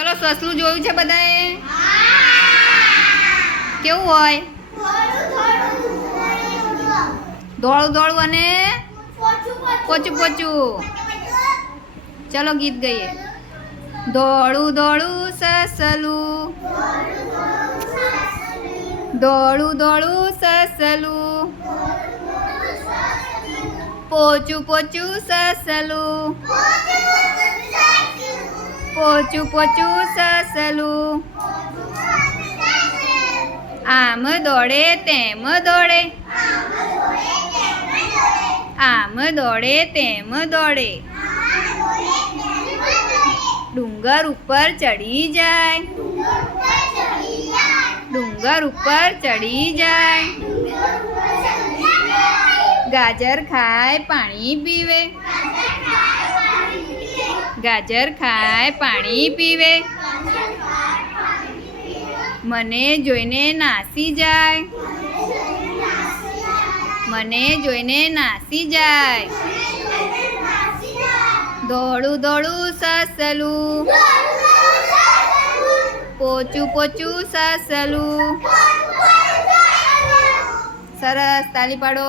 ચલો સસલું જોયું છે બધાએ? કેવું હોય? દોડું દોડું અને પોચું પોચું. ચલો ગીત ગઈએ. દોડું દોડું સસલું. દોડું દોડું સસલું. પોચું પોચું સસલું. પોચું પોચું સસલું. આમ દોડે તેમ દોડે. આમ દોડે તેમ દોડે. ડુંગર ઉપર ચડી જાય. ડુંગર ઉપર ચડી જાય. ગાજર ખાય, પાણી પીવે. ગાજર ખાય, પાણી પીવે. મને જોઈને નાસી જાય. મને જોઈને નાસી જાય. દોડું દોડું, સસલું. પોચું પોચું, સસલું. સરસ, તાલી પાડો.